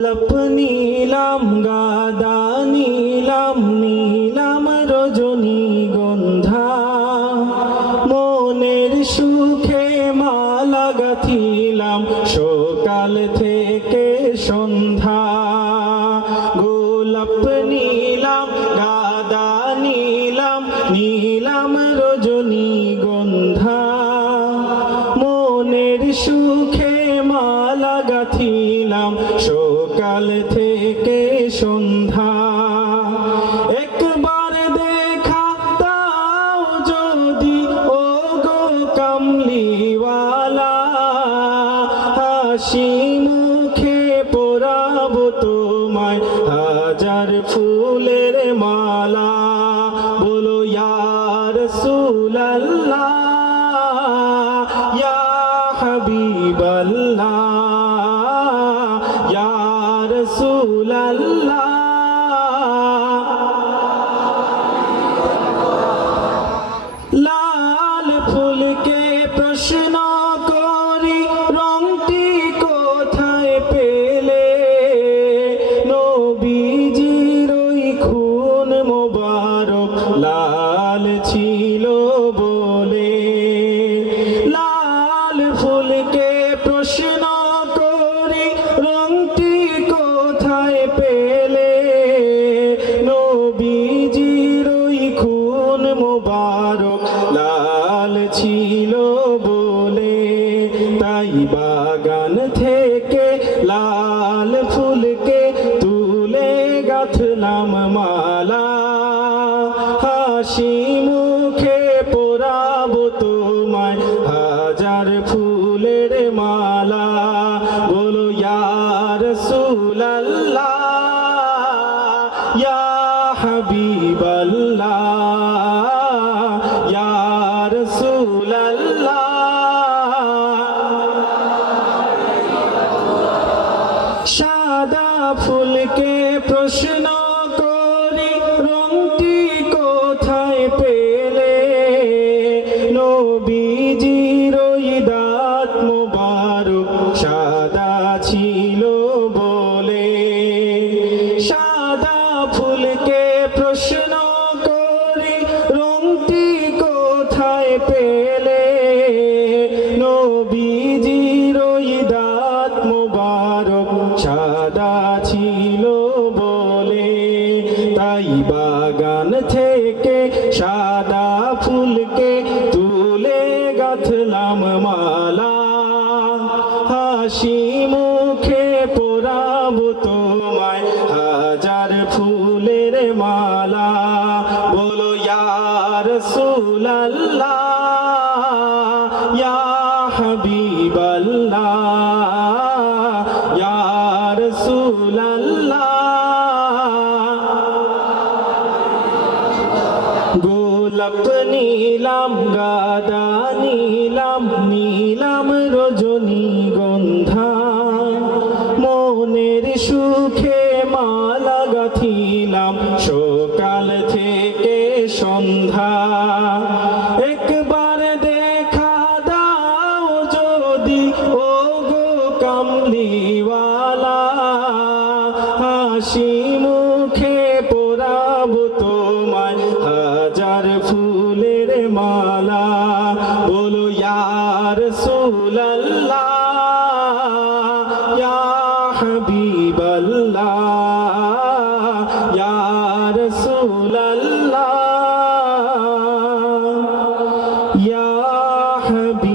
গোলাপ নীলাম গাদা নীলাম নীলাম রজনীগন্ধা মনের সুখে মালা গাঁথিলাম সকাল থেকে সন্ধ্যা। গোলাপ নীলাম গাদা নীলাম নীলাম রজনীগন্ধা মনের সুখে মালা গাঁথিলাম সকাল থেকে সন্ধ্যা। একবার দেখা দাও যদি ও গো কামলিওয়ালা, হাসি মুখে পরাবো তোমায় হাজার ফুলের মালা। বলো ইয়া রাসূলুল্লাহ ইয়া হাবিবাল্লাহ ইয়া রাসূলুল্লাহ। লাল ফুলকে প্রশ্ন করি রংটি কোথায় পেলে, নবীজির ওই খুন মোবারক লাল ছিল বলে। লাল ফুলকে প্রশ্ন করি রংটি কোথায় পেলে, নবীজির ওই খুন মোবারক লাল ছিল বলে। তাই বাগান থেকে লাল ফুলকে তুলে গাঁথলাম মালা, হাসি মুখে পরাবো তোমায় হাজার ফুলের মালা। বলো ইয়া রাসূলুল্লাহ ইয়া হাবিবাল্লাহ ইয়া রাসূলুল্লাহ। সাদা ফুলকে প্রশ্ন করি রংটি কোথায় পেলে, নবীজির ওই দাঁত মোবারক সাদা ছিল বলে। সাদা ফুলকে প্রশ্ন করি রংটি কোথায় পেলে, নবীজির ওই দাঁত মোবারক সাদা ছিল বলে। তাই বাগান থেকে সাদা ফুলকে তুলে গাঁথলাম মালা, হাসি মুখে পরাবো তোমায় হাজার ফুলের মালা। বলো ইয়া রাসূলুল্লাহ ইয়া হাবিবাল্লাহ ইয়া রাসূলুল্লাহ। গোলাপ নীলাম গাদা নীলাম নীলাম রজনীগন্ধা মনের সুখে মালা গাঁথিলাম সকাল থেকে সন্ধ্যা। একবার দেখা দাও যদি ও গো কামলিওয়ালা, হাসি মুখে পরাবো তোমায় হাজার ফুলের মালা। বলো ইয়া রাসূলুল্লাহ ইয়া হাবিবাল্লাহ ইয়া রাসূলুল্লাহ ইয়া হাবিব